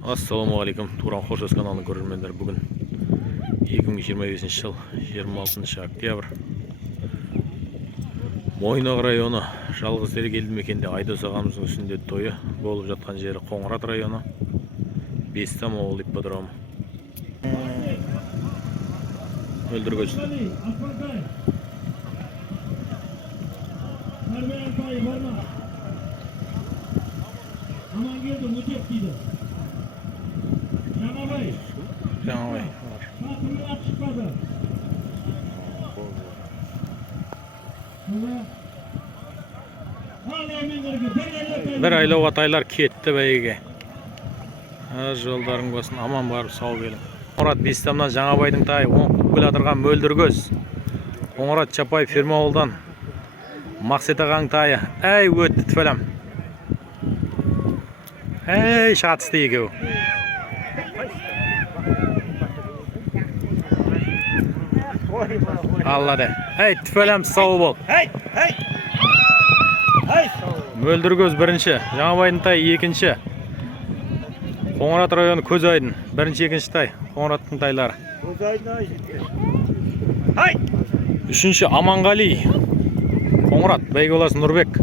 Ассалаумағалейкум, Туран Қошас каналының көрермендері. Бүгін 2025 жыл 26 октябрь. Мойнақ районы Жалғызтері елді мекенде Айдос ағамыздың сүндет тойы болып жатқан жері Қоңырат районы, Бестам ауыл ипподромы. Өлдіргөз. Жаңабай. Бір айлауға тайлар кетті бәйге. Жолдарын болсын, аман барып сау келің. Қоңырат Бестамнан Жаңабайдың тайы 10 құп келатырған Мөлдіргөз. Қоңырат Чапай фирма ауылдан Мақсет ағаң тайы. Әй өтті тіфелем. Әй шатысты екеу. Аллады. Әй тіфелем сау бол. Мөлдіргөз бірінші, Жаңабайдың тай екінші. Қоңырат районы Көзайдың бірінші, екінші тай, Қоңыраттың тайлары. Үшінші Аманғали, Қоңырат, бәйгі оласы Нұрбек.